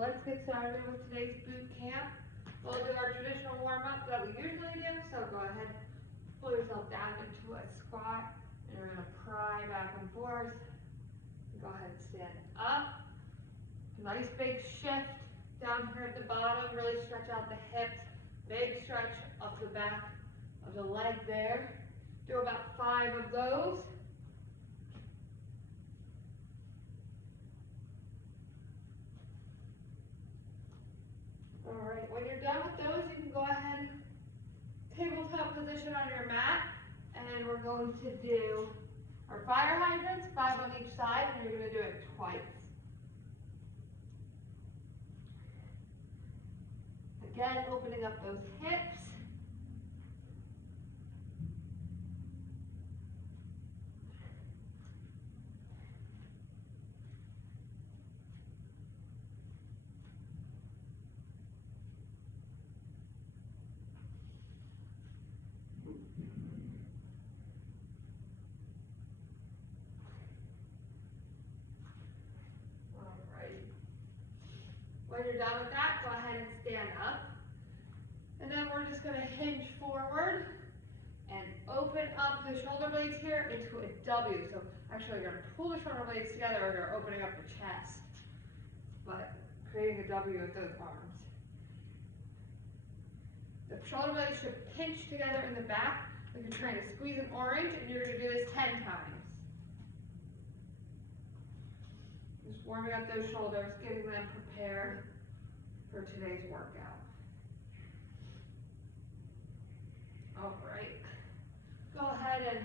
let's get started with today's boot camp. We'll do our traditional warm-up that we usually do, so go ahead, pull yourself down into a squat, and we're going to pry back and forth. Go ahead and stand up. Nice big shift down here at the bottom, really stretch out the hips, big stretch up the back of the leg there. Do about 5 of those. All right, when you're done with those, you can go ahead, tabletop position on your mat, and we're going to do our fire hydrants, 5 on each side, and you're going to do it twice. Again, opening up those hips. When you're done with that, go ahead and stand up. And then we're just going to hinge forward and open up the shoulder blades here into a W. So actually, you're going to pull the shoulder blades together or you're opening up the chest, but creating a W with those arms. The shoulder blades should pinch together in the back like you're trying to squeeze an orange, and you're going to do this 10 times. Just warming up those shoulders, getting them prepared for today's workout. All right. Go ahead and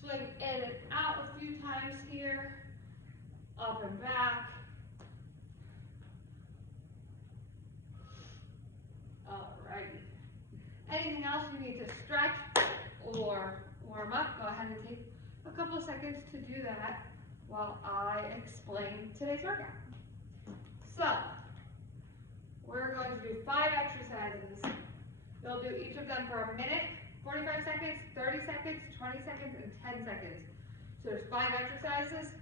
swing in and out a few times here. Up and back. All righty. Anything else you need to stretch or warm up, go ahead and take a couple of seconds to do that while I explain today's workout. So, we're going to do 5 exercises. You'll do each of them for a minute, 45 seconds, 30 seconds, 20 seconds, and 10 seconds. So there's 5 exercises.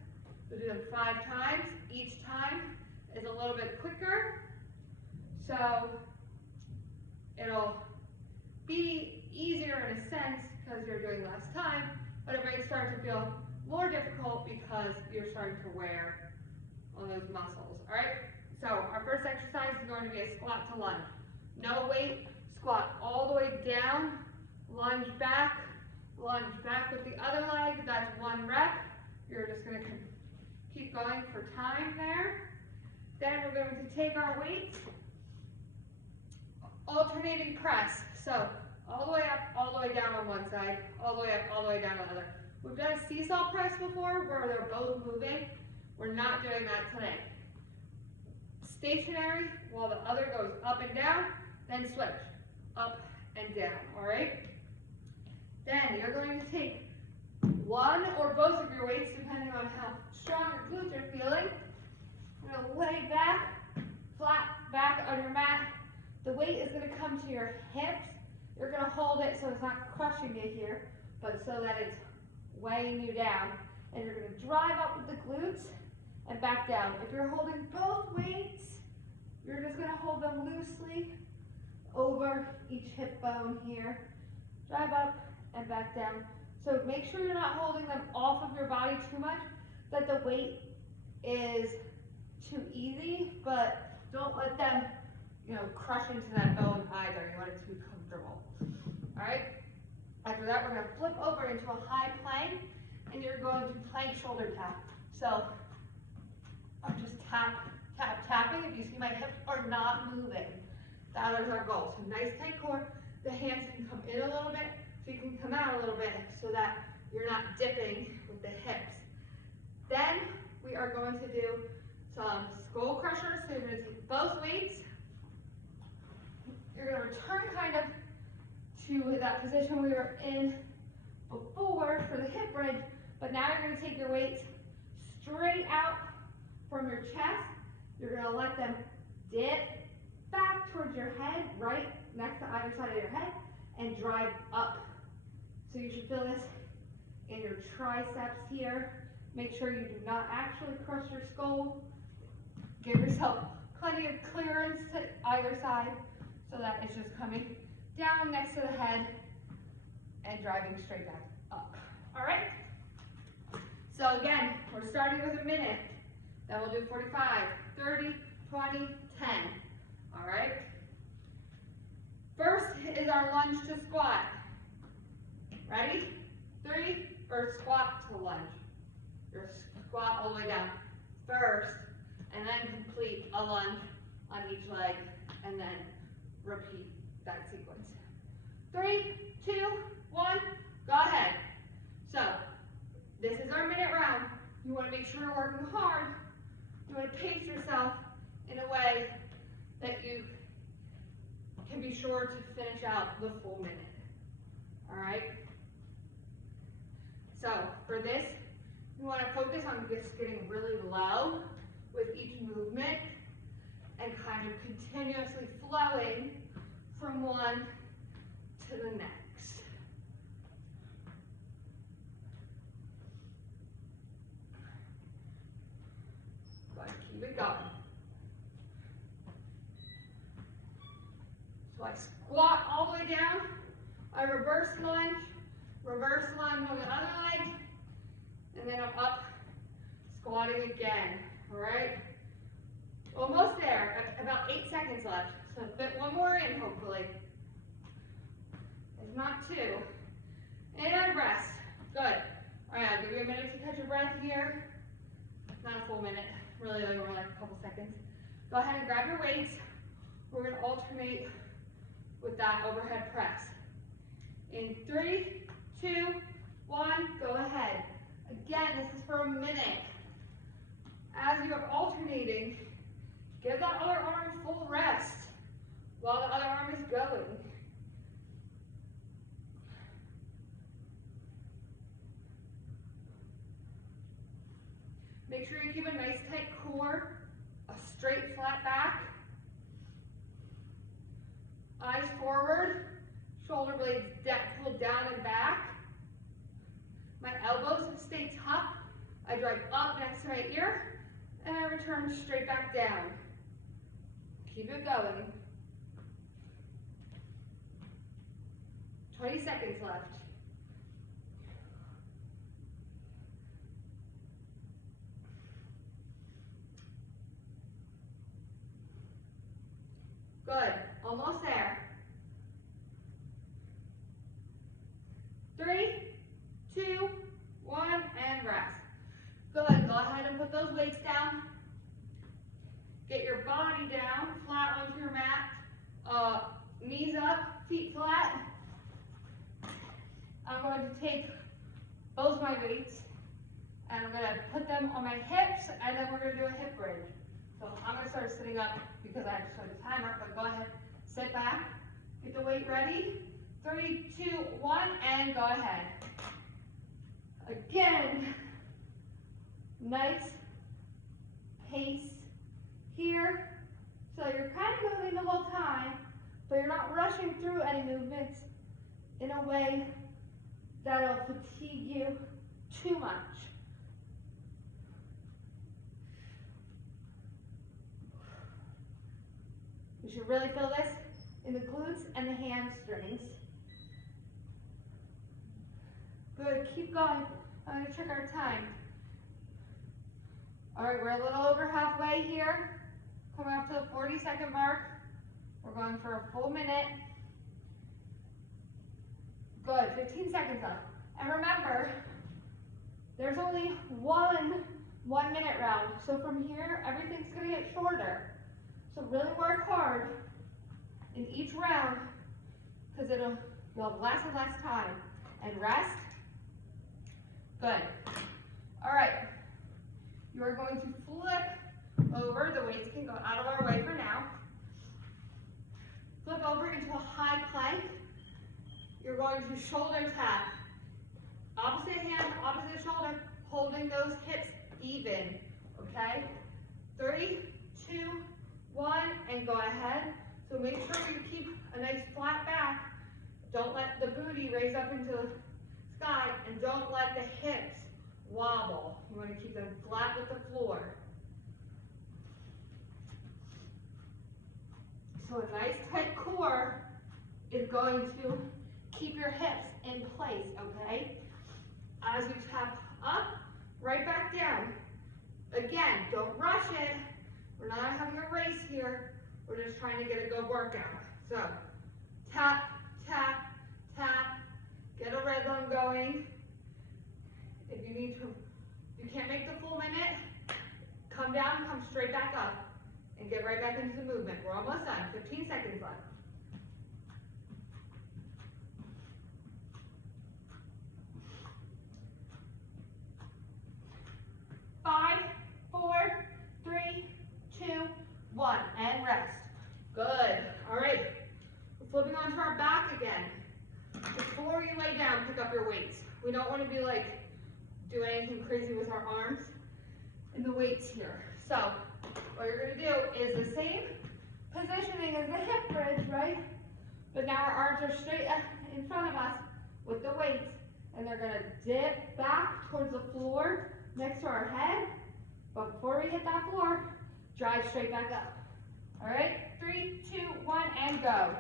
We'll do them 5 times. Each time is a little bit quicker. So it'll be easier in a sense because you're doing less time, but it might start to feel more difficult because you're starting to wear on those muscles, all right? So our first exercise is going to be a squat to lunge. No weight, squat all the way down, lunge back with the other leg. That's 1 rep. You're just going to keep going for time there. Then we're going to take our weights, alternating press. So all the way up, all the way down on one side, all the way up, all the way down on the other. We've done a seesaw press before where they're both moving. We're not doing that today. Stationary while the other goes up and down, then switch up and down, all right? Then you're going to take 1 or both of your weights depending on how strong your glutes are feeling. You're going to lay back, flat back on your mat. The weight is going to come to your hips. You're going to hold it so it's not crushing you here, but so that it's weighing you down. And you're going to drive up with the glutes and back down. If you're holding both weights, you're just going to hold them loosely over each hip bone here. Drive up and back down. So make sure you're not holding them off of your body too much, that the weight is too easy, but don't let them, crush into that bone either. You want it to be comfortable. All right? After that, we're going to flip over into a high plank, and you're going to plank shoulder tap. So I'm just tapping. If you see my hips are not moving, that is our goal. So nice tight core. The hands can come in a little bit, so you can come out a little bit so that you're not dipping with the hips. Then we are going to do some skull crushers. So you're going to take both weights. You're going to return kind of to that position we were in before for the hip bridge, but now you're going to take your weights straight out from your chest. You're going to let them dip back towards your head, right next to either side of your head, and drive up. So you should feel this in your triceps here. Make sure you do not actually crush your skull. Give yourself plenty plenty of clearance to either side so that it's just coming down next to the head and driving straight back up. All right? So again, we're starting with a minute. Then we'll do 45, 30, 20, 10. All right? First is our lunge to squat. Ready? 3, or squat to lunge. Your squat all the way down first, and then complete a lunge on each leg, and then repeat that sequence. 3, 2, 1, go ahead. So, this is our minute round. You want to make sure you're working hard. You want to pace yourself in a way that you can be sure to finish out the full minute. All right? So, for this, you want to focus on just getting really low with each movement and kind of continuously flowing from one to the next. But keep it going. So I squat all the way down, I reverse lunge on the other leg, and then I'm up, squatting again, all right? Almost there, about 8 seconds left, so fit one more in, hopefully. If not 2. And rest, good. All right, I'll give you a minute to catch your breath here. Not a full minute, really more like a couple seconds. Go ahead and grab your weights. We're gonna alternate with that overhead press. In 3, 2, 1, go ahead. Again, this is for a minute. As you're alternating, give that other arm full rest while the other arm is going. Make sure you keep a nice tight core, a straight flat back. Eyes forward, shoulder blades pulled down and back. My elbows stay tucked. I drive up next to my ear, and I return straight back down. Keep it going. 20 seconds left. Good, almost there. 3, 2, 1, and rest. Good, go ahead and put those weights down. Get your body down, flat onto your mat. Knees up, feet flat. I'm going to take both my weights and I'm going to put them on my hips, and then we're going to do a hip bridge. So I'm going to start sitting up because I have to start the timer, but go ahead, sit back, get the weight ready. 3, 2, 1, and go ahead. Again, nice pace here. So you're kind of moving the whole time, but you're not rushing through any movements in a way that'll fatigue you too much. You should really feel this in the glutes and the hamstrings. Good, keep going. I'm gonna check our time. All right, we're a little over halfway here. Coming up to the 40-second mark. We're going for a full minute. Good, 15 seconds left. And remember, there's only one minute round. So from here, everything's gonna get shorter. So really work hard in each round because you'll have less and less time. And rest. Good. All right. You are going to flip over. The weights can go out of our way for now. Flip over into a high plank. You're going to shoulder tap. Opposite hand, opposite shoulder, holding those hips even. Okay? 3, 2, 1, and go ahead. So make sure you keep a nice flat back. Don't let the booty raise up into the sky, and don't let the hips wobble. You want to keep them flat with the floor. So a nice tight core is going to keep your hips in place, okay? As you tap up, right back down. Again, don't rush it. We're not having a race here. We're just trying to get a good workout. So tap, tap, tap. Get a rhythm going. If you need to, you can't make the full minute, come down, come straight back up, and get right back into the movement. We're almost done, 15 seconds left. 5, 4, 3, 2, 1, and rest. Good. All right. We're flipping onto our back again. Before you lay down, pick up your weights. We don't want to be like doing anything crazy with our arms and the weights here. So what you're going to do is the same positioning as the hip bridge, right? But now our arms are straight in front of us with the weights, and they're going to dip back towards the floor next to our head. But before we hit that floor, drive straight back up. All right, 3, 2, 1, and go.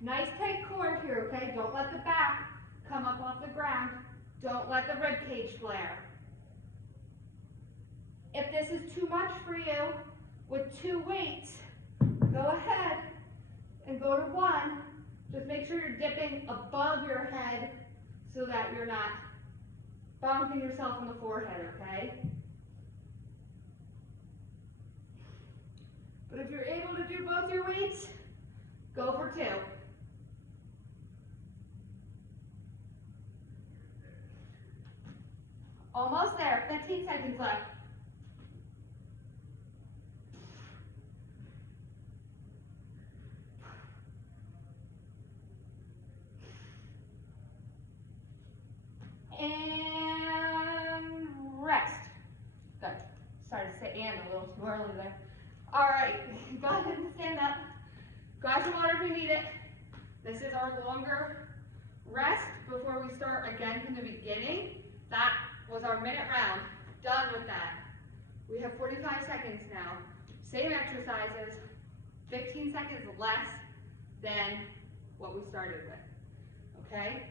Nice tight core here, okay? Don't let the back come up off the ground. Don't let the rib cage flare. If this is too much for you, with 2 weights, go ahead and go to 1. Just make sure you're dipping above your head so that you're not bonking yourself in the forehead, okay? But if you're able to do both your weights, go for 2. Almost there, 15 seconds left. And rest. Good. Started to say and a little too early there. All right, go ahead and stand up. Grab some water if you need it. This is our longer rest before we start again from the beginning. That was our minute round. Done with that. We have 45 seconds now. Same exercises, 15 seconds less than what we started with, okay?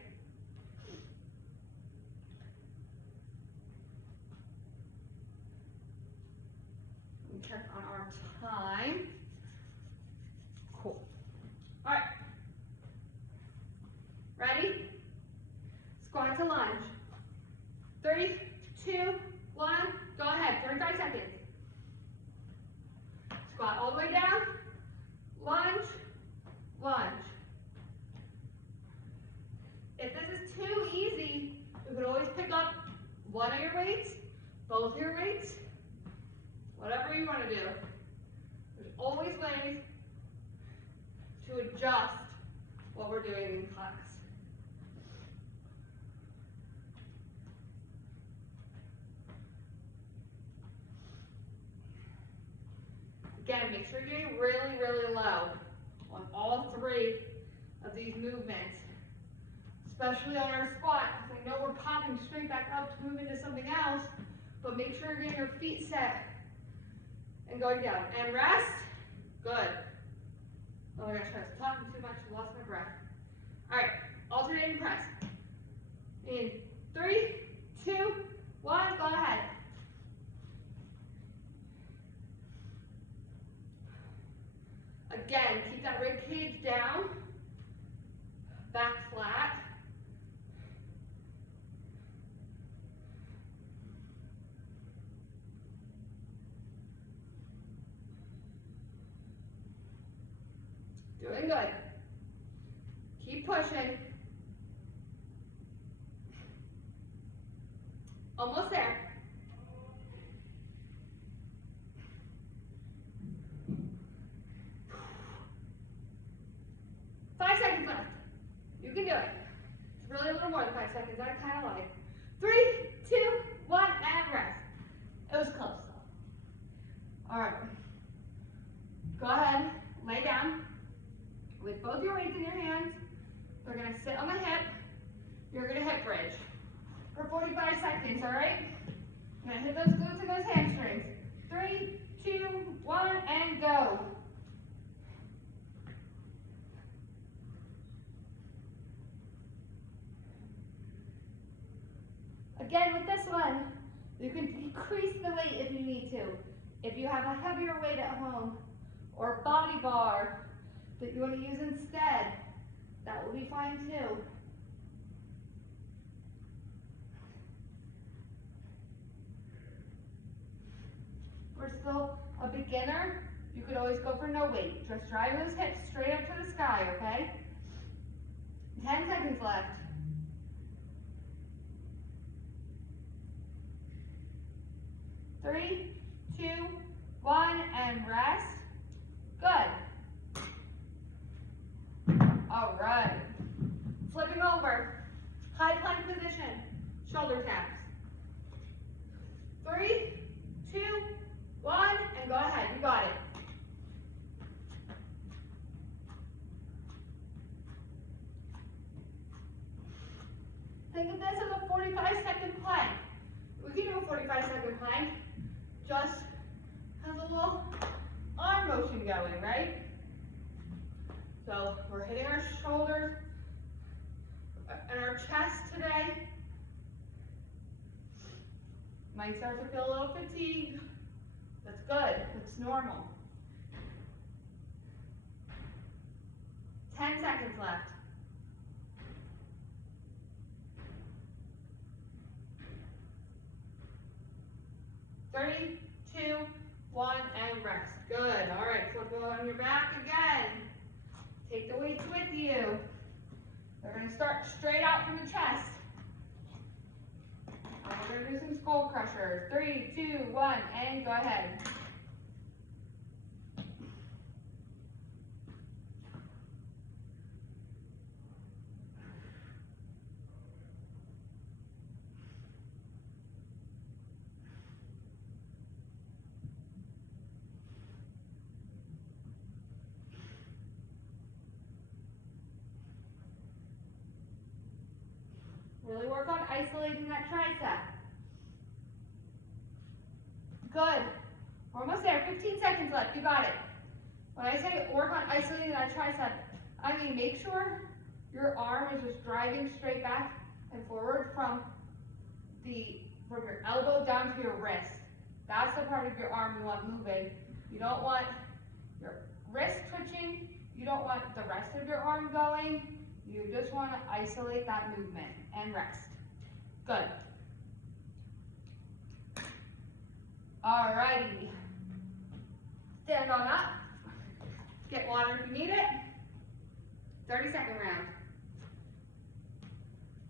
Let me check on our time. Cool. All right. Ready? Squat to lunge. 3, 2, 1, go ahead, 35 seconds. Squat all the way down, lunge, lunge. If this is too easy, you could always pick up one of your weights, both your weights, whatever you want to do. There's always ways to adjust what we're doing in class. Again, make sure you're getting really, really low on all 3 of these movements, especially on our squat. I know we're popping straight back up to move into something else, but make sure you're getting your feet set and going down. And rest. Good. Oh my gosh, I was talking too much, I lost my breath. All right, alternating press. In 3, 2, 1, go ahead. Again, keep that rib cage down, back flat. Doing good. Keep pushing. Almost there. You can do it. It's really a little more than 5 seconds. I kind of like. 3, 2, 1, and rest. It was close though. All right. Go ahead, lay down with both your weights in your hands. They're gonna sit on the hip. You're gonna hip bridge for 45 seconds, all right? I'm And hit those glutes and those hamstrings. 3, 2, 1, and go. Again, with this one, you can decrease the weight if you need to. If you have a heavier weight at home or body bar that you want to use instead, that will be fine too. We're still a beginner. You could always go for no weight. Just drive those hips straight up to the sky, okay? 10 seconds left. 3, 2, 1, and rest. Good. All right. Flipping over. High plank position. Shoulder taps. 3, 2, 1, and go ahead. You got it. Think of this as a 45-second plank. We can do a 45-second plank. Just has a little arm motion going, right? So we're hitting our shoulders and our chest today. Might start to feel a little fatigue. That's good. That's normal. 10 seconds left. 3, 2, 1, and rest. Good. All right, flip it on your back again. Take the weights with you. We're going to start straight out from the chest. And we're going to do some skull crushers. 3, 2, 1, and go ahead. Really work on isolating that tricep. Good. We're almost there. 15 seconds left. You got it. When I say work on isolating that tricep, I mean make sure your arm is just driving straight back and forward from your elbow down to your wrist. That's the part of your arm you want moving. You don't want your wrist twitching. You don't want the rest of your arm going. You just want to isolate that movement and rest. Good. Alrighty. Stand on up. Get water if you need it. 30-second round.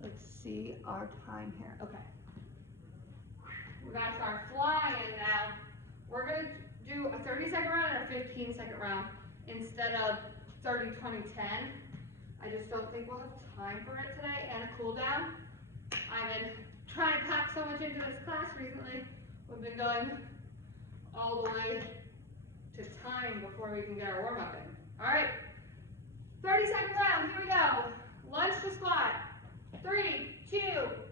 Let's see our time here. Okay. We're going to start flying now. We're going to do a 30-second round and a 15-second round instead of 30, 20, 10. I just don't think we'll have time for it today and a cool down. I've been trying to pack so much into this class recently. We've been going all the way to time before we can get our warm up in. All right, 30-second round, here we go. Lunge to squat. 3, 2,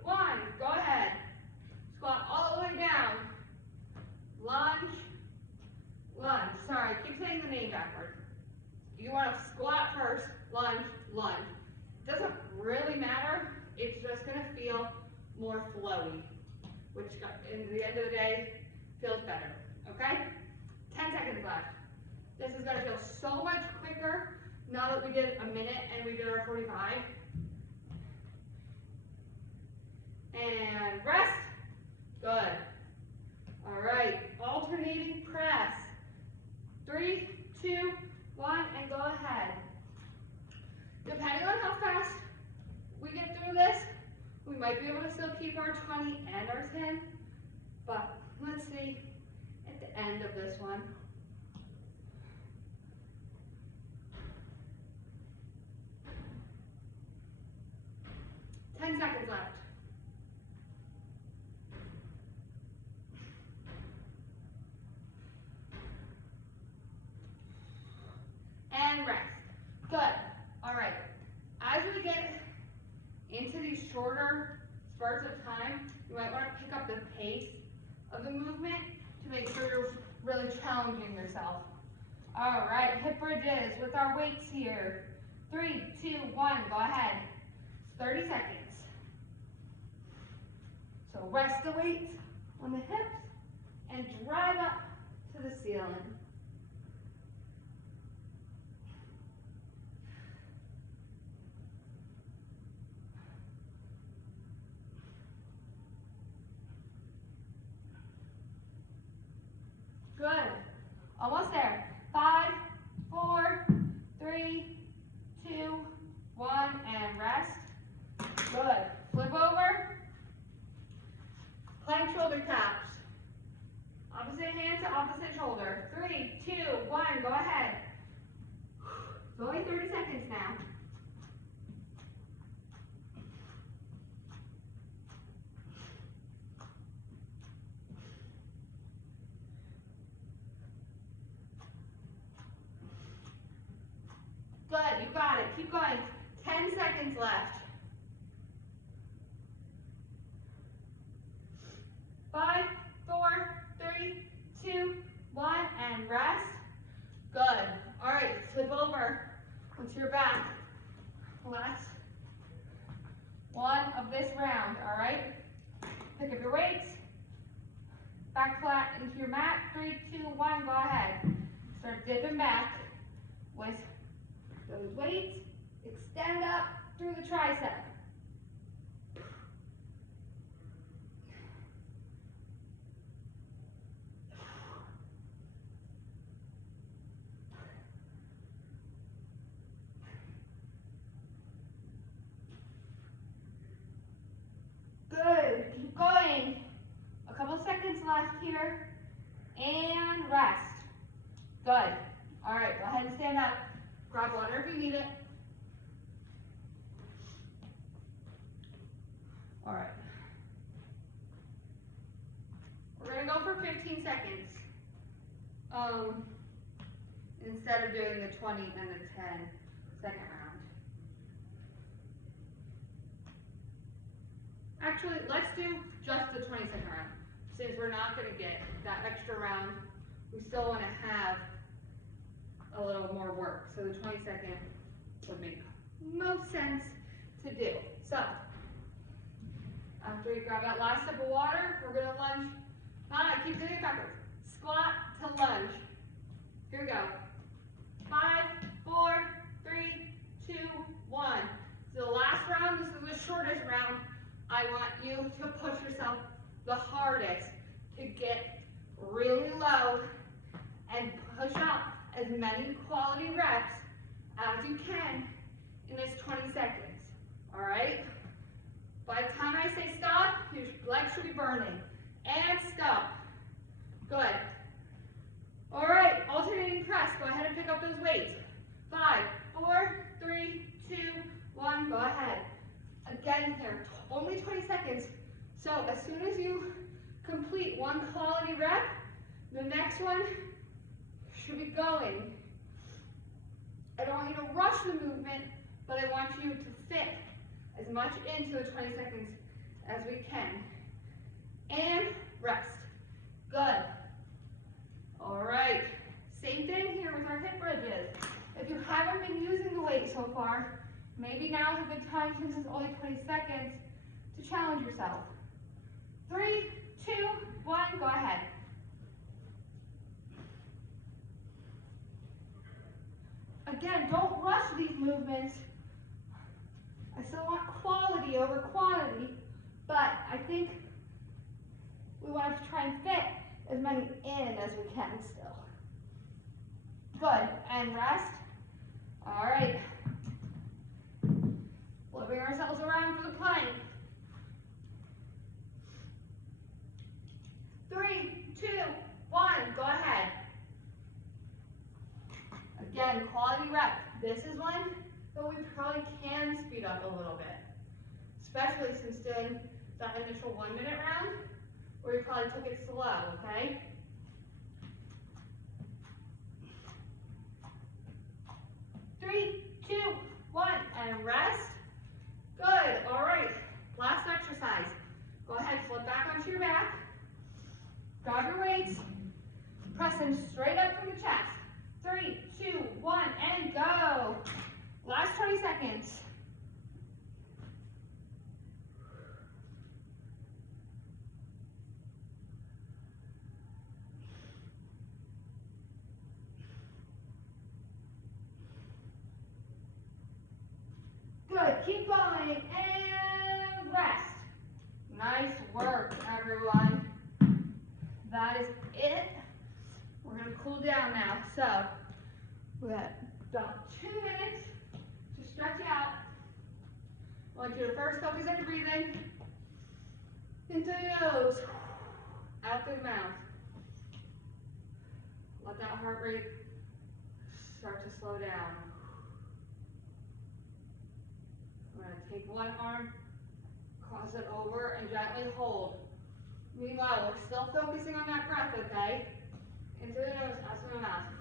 1, go ahead. Squat all the way down. Lunge, lunge. Sorry, I keep saying the name backwards. You want to squat first, lunge, lunge. It doesn't really matter. It's just going to feel more flowy, which in the end of the day feels better, okay? 10 seconds left. This is going to feel so much quicker now that we did a minute and we did our 45. And rest. Good. All right, alternating press. 3, 2, 1, and go ahead. Depending on how fast we get through this, we might be able to still keep our 20 and our 10, but let's see at the end of this one. Ten seconds left. And rest. Good. All right. As we get into these shorter spurts of time, you might want to pick up the pace of the movement to make sure you're really challenging yourself. All right, hip bridges with our weights here. 3, 2, 1, go ahead. 30 seconds. So rest the weight on the hips and drive up to the ceiling. Good. Almost there. 5, 4, 3, 2, 1, and rest. Good. Flip over. Plank shoulder taps. Opposite hand to opposite shoulder. 3, 2, 1, go ahead. It's only 30 seconds now. Good, you got it. Keep going. 10 seconds left. 5, 4, 3, 2, 1, and rest. Good. All right, flip over onto your back. Last one of this round, all right? Pick up your weights. Back flat into your mat. 3, 2, 1, go ahead. Start dipping back with those weights. Extend up through the tricep. Good, keep going. A couple seconds left here. And rest. Good. All right, go ahead and stand up. Grab water if you need it. All right. We're gonna go for 15 seconds. Instead of doing the 20 and the 10 second round. Actually, let's do just the 20-second round. Since we're not gonna get that extra round, we still wanna have a little more work. So the 20-second would make most sense to do. So, after you grab that last sip of water, we're gonna lunge. Keep doing it backwards. Squat to lunge. Here we go. 5, 4, 3, 2, 1. So the last round, this is the shortest round. I want you to push yourself the hardest to get really low and push out as many quality reps as you can in this 20 seconds, all right? By the time I say stop, your legs should be burning. And stop. Good. All right, alternating press. Go ahead and pick up those weights. 5, 4, 3, 2, 1, go ahead. Again here, only 20 seconds. So as soon as you complete one quality rep, the next one should be going. I don't want you to rush the movement, but I want you to fit as much into the 20 seconds as we can. And rest. Good. All right. Same thing here with our hip bridges. If you haven't been using the weight so far, maybe now is a good time, since it's only 20 seconds, to challenge yourself. 3, 2, 1, go ahead. Again, don't rush these movements. I still want quality over quantity, but I think we want to try and fit as many in as we can still. Good, and rest. All right. Flipping ourselves around for the plank. 3, 2, 1, go ahead. Again, quality rep. This is one that we probably can speed up a little bit, especially since doing that initial 1-minute round, where you probably took it slow, okay? Three, 2, 1, and rest. Good, all right. Last exercise. Go ahead, flip back onto your back. Grab your weights. Press them straight up from the chest. 3, 2, 1, and go. Last 20 seconds. Good, keep going, and rest. Nice work, everyone. That is it. We're gonna cool down now. So, we got about 2 minutes to stretch out. I want you to first focus on your breathing. In through the nose, out through the mouth. Let that heart rate start to slow down. I'm going to take one arm, cross it over, and gently hold. Meanwhile, we're still focusing on that breath, okay? In through the nose, out through the mouth.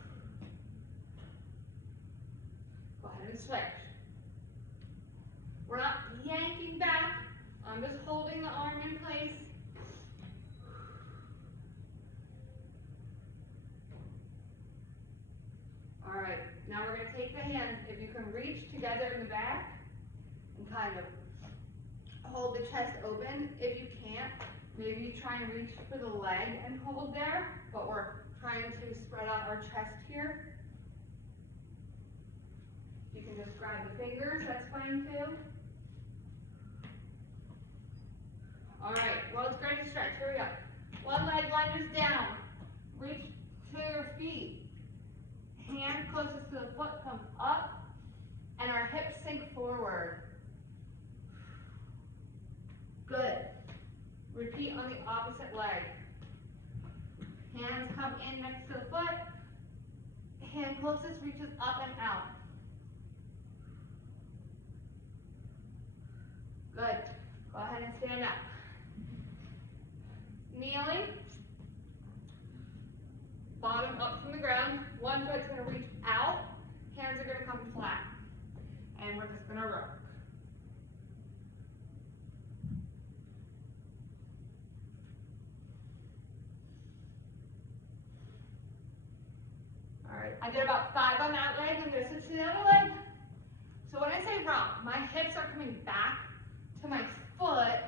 Go ahead and switch. We're not yanking back. I'm just holding the arm in place. All right, now we're going to take the hands, if you can reach together in the back, and kind of hold the chest open. If you can't, maybe try and reach for the leg and hold there, but we're trying to spread out our chest here. You can just grab the fingers, that's fine too. All right, well, it's great to stretch. Here we go. One leg lunges down. Reach to your feet. Hand closest to the foot comes up, and our hips sink forward. Good. Repeat on the opposite leg. Hands come in next to the foot. Hand closest reaches up and out. Good. Go ahead and stand up. Kneeling. Bottom up from the ground. One foot's going to reach out. Hands are going to come flat. And we're just going to rock. All right, I did about 5 on that leg. I'm going to switch to the other leg. So when I say rock, my hips are coming back to my foot.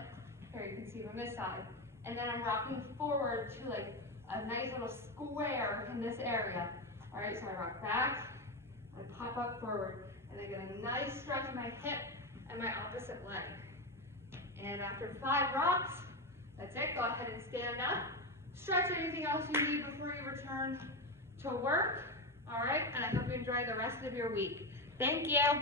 Here, you can see from this side. And then I'm rocking forward to like a nice little square in this area. All right, so I rock back, I pop up forward, and I get a nice stretch in my hip and my opposite leg. And after 5 rocks, that's it. Go ahead and stand up. Stretch anything else you need before you return to work. All right, and I hope you enjoy the rest of your week. Thank you.